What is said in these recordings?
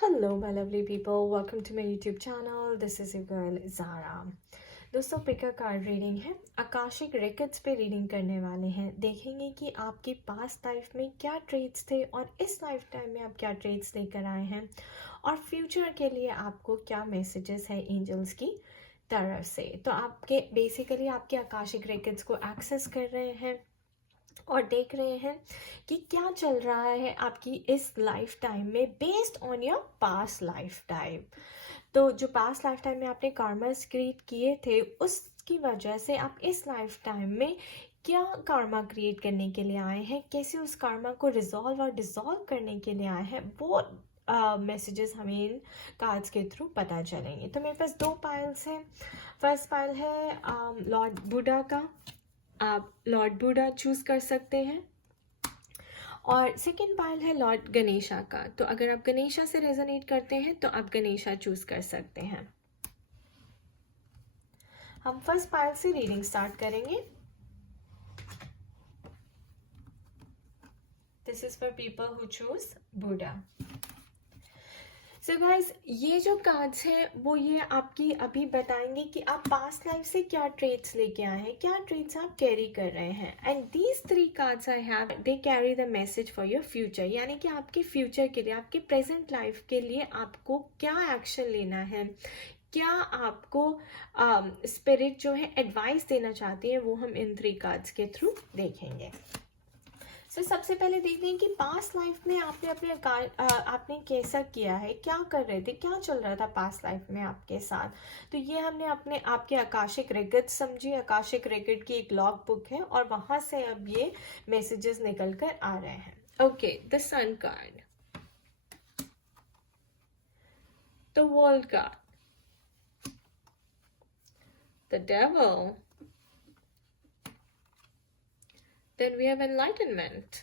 Hello, my lovely people. Welcome to my YouTube channel. This is your girl Zara. दोस्तों pick a card reading है। Akashic records पे reading करने वाले हैं। देखेंगे कि आपकी पास्ट लाइफ में क्या ट्रेड्स थे और इस लाइफ टाइम में आप क्या ट्रेड्स लेकर आए हैं और फ्यूचर के लिए आपको क्या मैसेजेस है एंजल्स की तरफ से। तो आपके बेसिकली आपके आकाशिक रिकॉर्ड्स को एक्सेस कर रहे हैं और देख रहे हैं कि क्या चल रहा है आपकी इस लाइफ टाइम में based on your past life time. तो जो पास्ट लाइफ टाइम में आपने कार्मास क्रिएट किए थे उसकी वजह से आप इस लाइफ टाइम में क्या कार्मा क्रिएट करने के लिए आए हैं, कैसे उस कार्मा को रिजॉल्व और डिसॉल्व करने के लिए आए हैं, वो मैसेजेस हमें इन कार्ड्स के थ्रू पता चलेंगे। तो मेरे पास दो पाइल्स हैं। फर्स्ट पाइल है लॉर्ड बुद्धा का, आप लॉर्ड बुद्धा चूज कर सकते हैं। और सेकेंड पाइल है लॉर्ड गणेशा का। तो अगर आप गणेशा से रेजोनेट करते हैं तो आप गणेशा चूज कर सकते हैं। हम फर्स्ट पाइल से रीडिंग स्टार्ट करेंगे। This is for people who choose Buddha. So guys, ये जो कार्ड्स हैं वो ये आपकी अभी बताएंगे कि आप पास्ट लाइफ से क्या ट्रेड्स लेके आए हैं, क्या ट्रेड्स आप कैरी कर रहे हैं। And these three cards I have, they carry the message for your future, यानी कि आपके फ्यूचर के लिए, आपके प्रेजेंट लाइफ के लिए आपको क्या एक्शन लेना है, क्या आपको स्पिरिट जो है एडवाइस देना चाहती है, वो हम इन थ्री कार्ड्स के थ्रू देखेंगे। सबसे पहले देखते हैं कि पास्ट लाइफ में आपने आपने कैसा किया है, क्या कर रहे थे, क्या चल रहा था पास्ट लाइफ में आपके साथ। तो ये हमने आपके आकाशिक रिकॉर्ड समझी। आकाशिक रिकॉर्ड की एक लॉग बुक है और वहां से अब ये मैसेजेस निकल कर आ रहे हैं। Okay, the sun card, the world card, the devil, then we have enlightenment,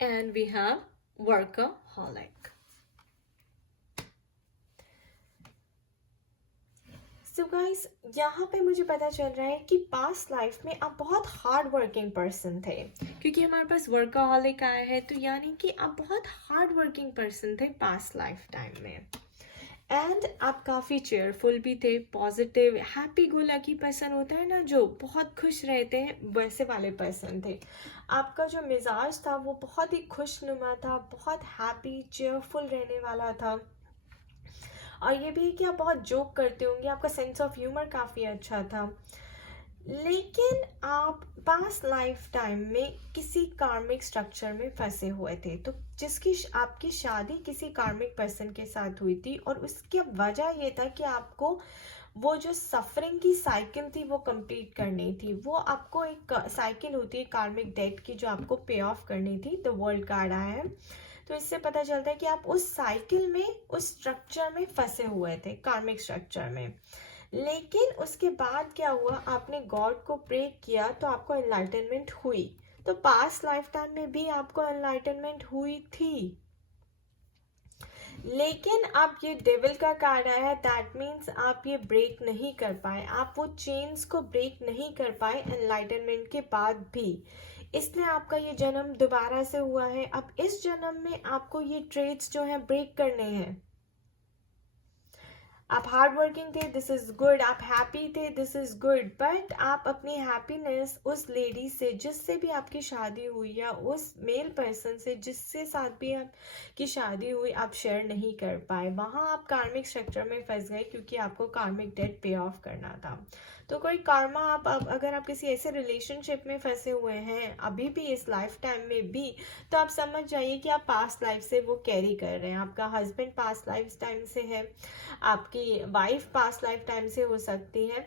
and we have workaholic. So guys, यहाँ पे मुझे पता चल रहा है कि पास्ट लाइफ में आप बहुत हार्ड वर्किंग पर्सन थे, क्योंकि हमारे पास वर्कaholic आया है। तो यानी कि आप बहुत हार्ड वर्किंग पर्सन थे पास्ट लाइफ टाइम में। एंड आप काफ़ी चेयरफुल भी थे, positive, happy go lucky person होता है ना, जो बहुत खुश रहते हैं, वैसे वाले पर्सन थे। आपका जो मिजाज था वो बहुत ही खुशनुमा था, बहुत हैप्पी चेयरफुल रहने वाला था। और ये भी है कि आप बहुत जोक करते होंगे, आपका सेंस ऑफ ह्यूमर काफ़ी अच्छा था। लेकिन आप पास्ट लाइफ टाइम में किसी कार्मिक स्ट्रक्चर में फंसे हुए थे, तो जिसकी आपकी शादी किसी कार्मिक पर्सन के साथ हुई थी, और उसकी वजह ये था कि आपको वो जो सफरिंग की साइकिल थी वो कंप्लीट करनी थी। वो आपको एक साइकिल होती है कार्मिक डेट की जो आपको पे ऑफ करनी थी। द वर्ल्ड कार्ड आया है, तो इससे पता चलता है कि आप उस साइकिल में, उस स्ट्रक्चर में फंसे हुए थे, कार्मिक स्ट्रक्चर में। लेकिन उसके बाद क्या हुआ, आपने गॉड को प्रे किया तो आपको एनलाइटनमेंट हुई। तो पास्ट लाइफ टाइम में भी आपको एनलाइटनमेंट हुई थी। लेकिन अब ये डेविल का कार्ड आया है, दैट मीन्स आप ये ब्रेक नहीं कर पाए, आप वो चेन्स को ब्रेक नहीं कर पाए एनलाइटनमेंट के बाद भी। इसलिए आपका ये जन्म दोबारा से हुआ है। अब इस जन्म में आपको ये ट्रेड्स जो है ब्रेक करने हैं। आप हार्ड वर्किंग थे, दिस इज गुड। आप हैप्पी थे, दिस इज गुड। बट आप अपनी हैप्पीनेस उस लेडी से जिससे भी आपकी शादी हुई, या उस मेल पर्सन से जिससे साथ भी आपकी शादी हुई, आप शेयर नहीं कर पाए। वहाँ आप कार्मिक स्ट्रक्चर में फंस गए, क्योंकि आपको कार्मिक डेट पे ऑफ करना था। तो कोई कार्मा आप अगर आप किसी ऐसे रिलेशनशिप में फंसे हुए हैं अभी भी इस लाइफ टाइम में भी, तो आप समझ जाइए कि आप पास्ट लाइफ से वो कैरी कर रहे हैं। आपका हस्बैंड पास्ट लाइफ टाइम से है, आपकी वाइफ पास्ट लाइफ टाइम से हो सकती है।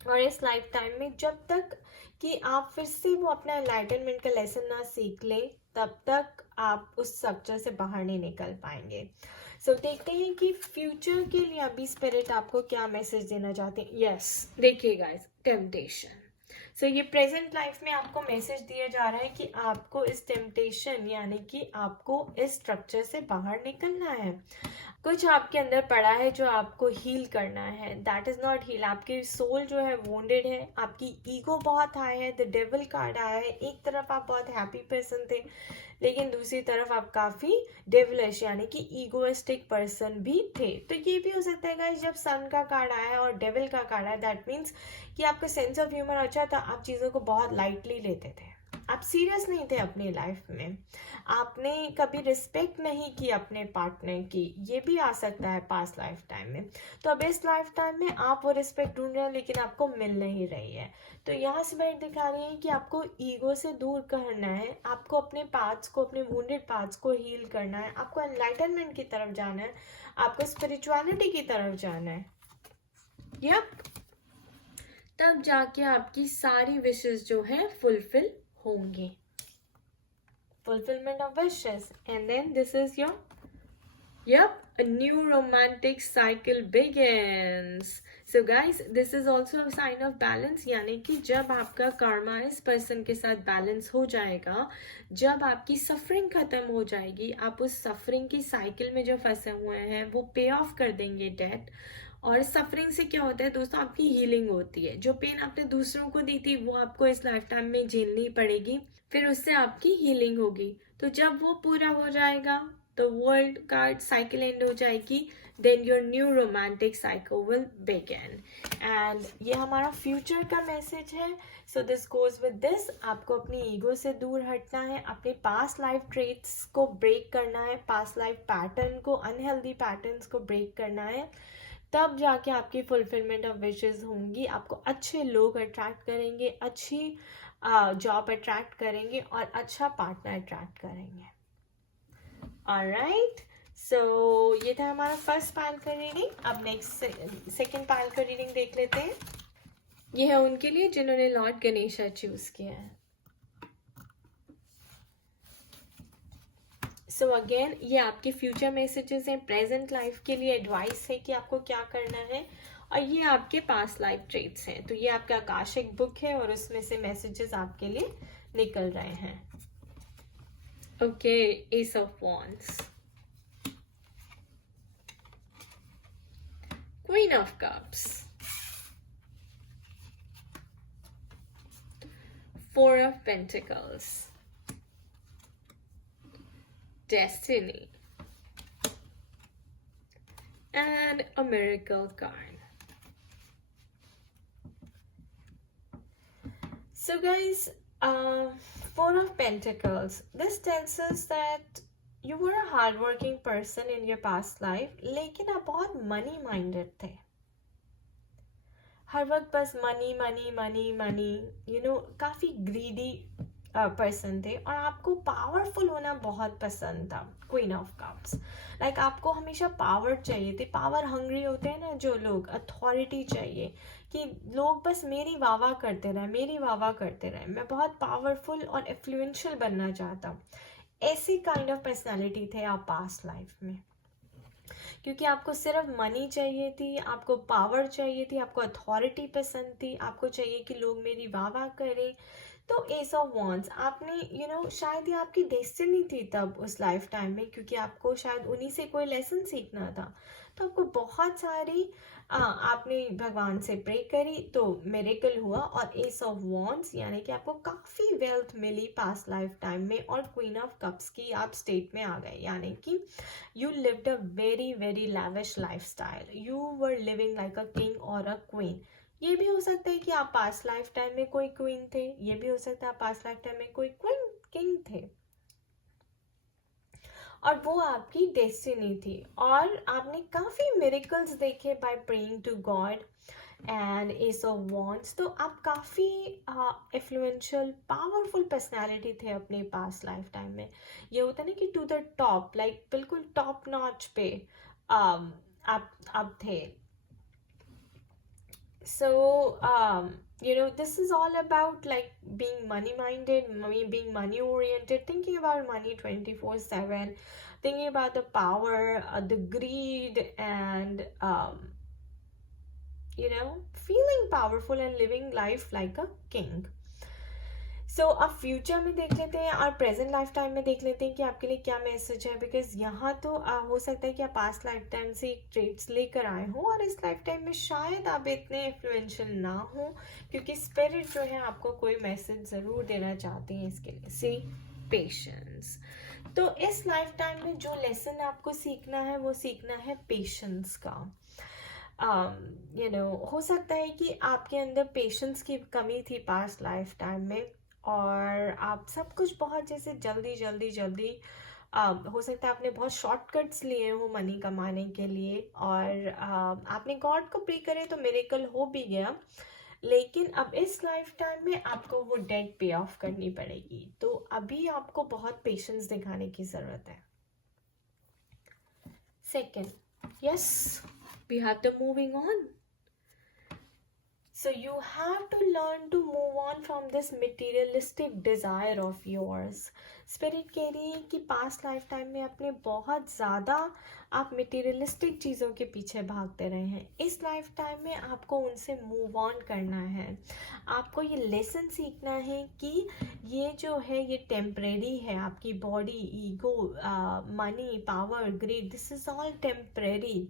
और इस लाइफ टाइम में जब तक कि आप फिर से वो अपना एनलाइटनमेंट का लेसन ना सीख लें, तब तक आप उस स्ट्रक्चर से बाहर नहीं निकल पाएंगे। देखते हैं कि फ्यूचर के लिए अभी स्पिरिट आपको क्या मैसेज देना चाहते हैं। यस, देखिए गाइस, टेम्पटेशन। ये प्रेजेंट लाइफ में आपको मैसेज दिया जा रहा है कि आपको इस टेम्पटेशन, यानी कि आपको इस स्ट्रक्चर से बाहर निकलना है। कुछ आपके अंदर पड़ा है जो आपको हील करना है। That is not heal. आपकी सोल जो है वोंडेड है, आपकी ईगो बहुत हाई है। द डेविल कार्ड आया है। एक तरफ आप बहुत हैप्पी पर्सन थे, लेकिन दूसरी तरफ आप काफ़ी डेविलिश यानी कि ईगोइस्टिक पर्सन भी थे। तो ये भी हो सकता है गाइस, जब सन का कार्ड आया है और डेविल का कार्ड आया, दैट मीन्स कि आपका सेंस ऑफ ह्यूमर अच्छा था, आप चीज़ों को बहुत लाइटली लेते थे, आप सीरियस नहीं थे अपनी लाइफ में, आपने कभी रिस्पेक्ट नहीं की अपने पार्टनर की। ये भी आ सकता है पास्ट लाइफ टाइम में। तो अब इस लाइफ टाइम में आप वो रिस्पेक्ट ढूंढ रहे हैं लेकिन आपको मिल नहीं रही है। तो यहाँ से बैठ दिखा रही है कि आपको ईगो से दूर करना है, आपको अपने पार्ट्स को, अपने वुंडेड पार्ट्स को हील करना है, आपको एनलाइटनमेंट की तरफ जाना है, आपको स्पिरिचुअलिटी की तरफ जाना है। यप, तब जाके आपकी सारी विशेस जो है फुलफिल होंगी। Fulfillment of wishes, and then this is your, yep, a new romantic cycle begins. So guys, this is also a sign of balance, यानी कि जब आपका karma इस person के साथ balance हो जाएगा, जब आपकी suffering खत्म हो जाएगी, आप उस suffering की cycle में जो फंसे हुए हैं वो pay off कर देंगे debt। और सफरिंग से क्या होता है दोस्तों, आपकी हीलिंग होती है। जो पेन आपने दूसरों को दी थी वो आपको इस लाइफ टाइम में झेलनी पड़ेगी, फिर उससे आपकी हीलिंग होगी। तो जब वो पूरा हो जाएगा तो वर्ल्ड कार्ड साइकिल एंड हो जाएगी, then your new romantic cycle will begin. And ये हमारा फ्यूचर का मैसेज है। So this goes with this, आपको अपनी ईगो से दूर हटना है, अपने पास्ट लाइफ ट्रेट्स को ब्रेक करना है, पास्ट लाइफ पैटर्न को, अनहेल्दी पैटर्न्स को ब्रेक करना है, तब जाके आपकी फुलफिलमेंट ऑफ विशेस होंगी। आपको अच्छे लोग अट्रैक्ट करेंगे, अच्छी जॉब अट्रैक्ट करेंगे और अच्छा पार्टनर अट्रैक्ट करेंगे। ऑलराइट, सो ये था हमारा फर्स्ट पायल का रीडिंग। अब नेक्स्ट सेकंड पायल का रीडिंग देख लेते हैं। ये है उनके लिए जिन्होंने लॉर्ड गणेशा चूज किया है। सो अगेन ये आपके फ्यूचर मैसेजेस हैं, प्रेजेंट लाइफ के लिए एडवाइस है कि आपको क्या करना है, और ये आपके पास्ट लाइफ ट्रेट्स हैं। तो ये आपका आकाशिक बुक है और उसमें से मैसेजेस आपके लिए निकल रहे हैं। Okay, S of wands, queen of cups, four of pentacles, destiny, and a miracle card. So guys, Four of Pentacles, this tells us that you were a hardworking person in your past life, लेकिन आप बहुत money minded थे। हर वक्त बस money money money money, you know, काफ़ी greedy person थे और आपको पावरफुल होना बहुत पसंद था। क्वीन ऑफ कप्स, लाइक आपको हमेशा पावर चाहिए थी, पावर हंग्री होते हैं ना जो लोग, अथॉरिटी चाहिए कि लोग बस मेरी वाह करते रहे, मेरी वाह करते रहे, मैं बहुत पावरफुल और इन्फ्लुएंशियल बनना चाहता हूँ। ऐसी काइंड ऑफ पर्सनैलिटी थे आप पास्ट लाइफ में, क्योंकि आपको सिर्फ मनी चाहिए थी, आपको पावर चाहिए थी, आपको अथॉरिटी पसंद थी, आपको चाहिए कि लोग मेरी वाह करें। तो एस ऑफ वॉन्ड्स, आपने यू नो शायद ये आपकी डेस्टिनी थी तब उस लाइफ टाइम में, क्योंकि आपको शायद उन्हीं से कोई लेसन सीखना था। तो आपको बहुत सारी आपने भगवान से प्रे करी तो मिरेकल हुआ, और एस ऑफ वॉन्ड्स यानी कि आपको काफ़ी वेल्थ मिली पास्ट लाइफ टाइम में, और क्वीन ऑफ कप्स की आप स्टेट में आ गए, यानी कि you lived a very very lavish life style, you were living like a king और अ क्वीन। ये भी हो सकता है कि आप पास्ट लाइफ टाइम में कोई क्वीन थे, ये भी हो सकता है आप पास्ट लाइफ टाइम में कोई क्वीन किंग थे, और वो आपकी डेस्टिनी थी, और आपने काफ़ी मिरेकल्स देखे by praying to God and ace of wands. तो आप काफ़ी इन्फ्लुएंशियल पावरफुल पर्सनैलिटी थे अपने पास्ट लाइफ टाइम में। ये होता है ना कि टू द टॉप, लाइक बिल्कुल टॉप नॉच पे आप थे। So you know, this is all about like being money minded, being money oriented, thinking about money 24/7, thinking about the power, the greed, and you know, feeling powerful and living life like a king. सो अब future में देख लेते हैं और present life time में देख लेते हैं कि आपके लिए क्या मैसेज है, बिकॉज यहाँ तो हो सकता है कि आप पास्ट लाइफ टाइम से ट्रेड्स लेकर आए हो और इस लाइफ टाइम में शायद आप इतने इन्फ्लुएंशियल ना हो, क्योंकि स्पिरिट जो है आपको कोई मैसेज ज़रूर देना चाहते हैं इसके लिए। सी पेशेंस। तो इस लाइफ टाइम में जो लेसन आपको सीखना है वो सीखना है पेशेंस का। हो सकता है कि आपके अंदर पेशेंस की कमी थी पास्ट लाइफ टाइम में, और आप सब कुछ बहुत जैसे जल्दी जल्दी जल्दी हो सकता है आपने बहुत शॉर्टकट्स लिए हो मनी कमाने के लिए, और आपने गॉड को प्रे करे तो मिरेकल हो भी गया, लेकिन अब इस लाइफ टाइम में आपको वो डेट पे ऑफ करनी पड़ेगी। तो अभी आपको बहुत पेशेंस दिखाने की ज़रूरत है। Second, yes, we have to moving on. So you have to learn to move on from this materialistic desire of yours. Spirit कह रही है कि past lifetime में आपने बहुत ज़्यादा आप materialistic चीज़ों के पीछे भागते रहे हैं। इस lifetime में आपको उनसे move on करना है। आपको ये lesson सीखना है कि ये जो है ये temporary है। आपकी body, ego, money, power, greed, this is all temporary.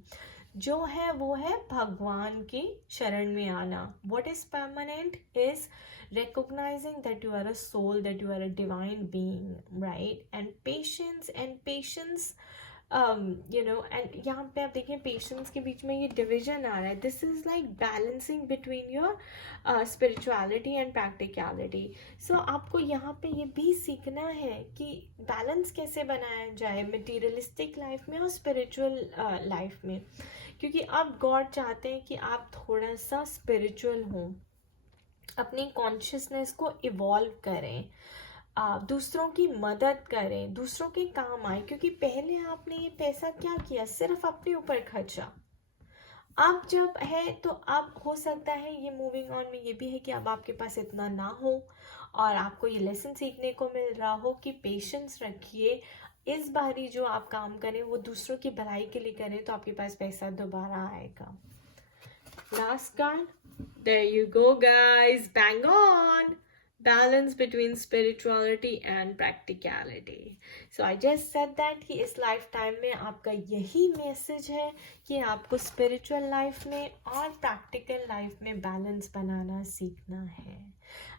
जो है वो है भगवान की शरण में आना। What is permanent is recognizing that you are a soul, that you are a divine being, right? And patience and यहाँ पे आप देखें पेशेंस के बीच में ये डिविजन आ रहा है। This is like balancing between your spirituality and practicality. So आपको यहाँ पे ये भी सीखना है कि बैलेंस कैसे बनाया जाए मटीरियलिस्टिक लाइफ में और स्पिरिचुअल लाइफ में, क्योंकि अब गॉड चाहते हैं कि आप थोड़ा सा स्पिरिचुअल हों, अपनी कॉन्शियसनेस को इवॉल्व करें, दूसरों की मदद करें, दूसरों के काम आए। क्योंकि पहले आपने ये पैसा क्या किया, सिर्फ अपने ऊपर खर्चा। अब जब है तो अब हो सकता है ये मूविंग ऑन में ये भी है कि अब आपके पास इतना ना हो, और आपको ये लेसन सीखने को मिल रहा हो कि पेशेंस रखिए। इस बारी जो आप काम करें वो दूसरों की भलाई के लिए करें तो आपके पास पैसा दोबारा आएगा। Last card, there you go guys, bang on. Balance between spirituality and practicality. So I just said that कि इस लाइफ टाइम में आपका यही मैसेज है कि आपको स्पिरिचुअल लाइफ में और प्रैक्टिकल लाइफ में बैलेंस बनाना सीखना है।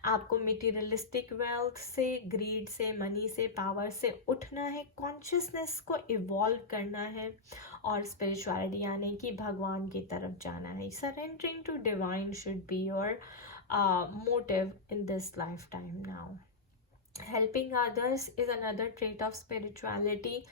आपको मटीरियलिस्टिक वेल्थ से, ग्रीड से, मनी से, पावर से उठना है, कॉन्शियसनेस को इवॉल्व करना है, और स्पिरिचुअलिटी यानी कि भगवान की तरफ जाना है। Surrendering to divine should be your motive in this lifetime now. Helping others is another trait of spirituality.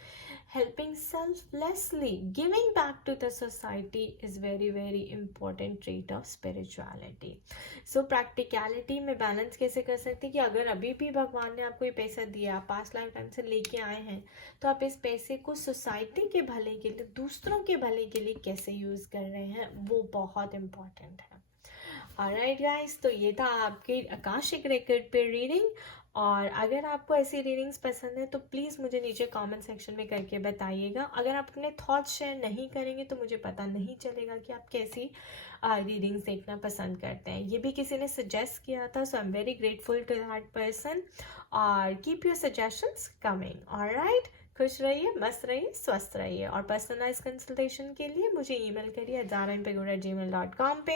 Helping selflessly, giving back to the society is very very important trait of spirituality. So practicality में balance कैसे कर सकते हैं कि अगर अभी भी भगवान ने आपको ये पैसा दिया, आप पास्ट लाइफ टाइम से लेके आए हैं, तो आप इस पैसे को सोसाइटी के भले के लिए, दूसरों के भले के लिए कैसे यूज़ कर रहे हैं, वो बहुत इम्पॉर्टेंट है। ऑलराइट गाइस, तो ये था आपकी आकाशिक रेकॉर्ड पे रीडिंग। और अगर आपको ऐसी रीडिंग्स पसंद है तो प्लीज़ मुझे नीचे कमेंट सेक्शन में करके बताइएगा। अगर आप अपने थॉट्स शेयर नहीं करेंगे तो मुझे पता नहीं चलेगा कि आप कैसी रीडिंग्स देखना पसंद करते हैं। ये भी किसी ने सजेस्ट किया था, so I am very grateful to that person. और keep your suggestions coming. Alright, खुश रहिए, मस्त रहिए, स्वस्थ रहिए। और पर्सनलाइज कंसल्टेशन के लिए मुझे ईमेल करिए zarainpagura@gmail.com पे।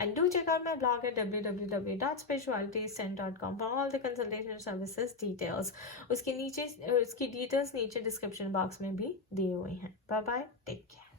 And do check out my blog at www.spiritualitycenter.com for all the consultation services details. उसके नीचे उसकी डिटेल्स नीचे डिस्क्रिप्शन बॉक्स में भी दिए हुए हैं। Bye bye, take care.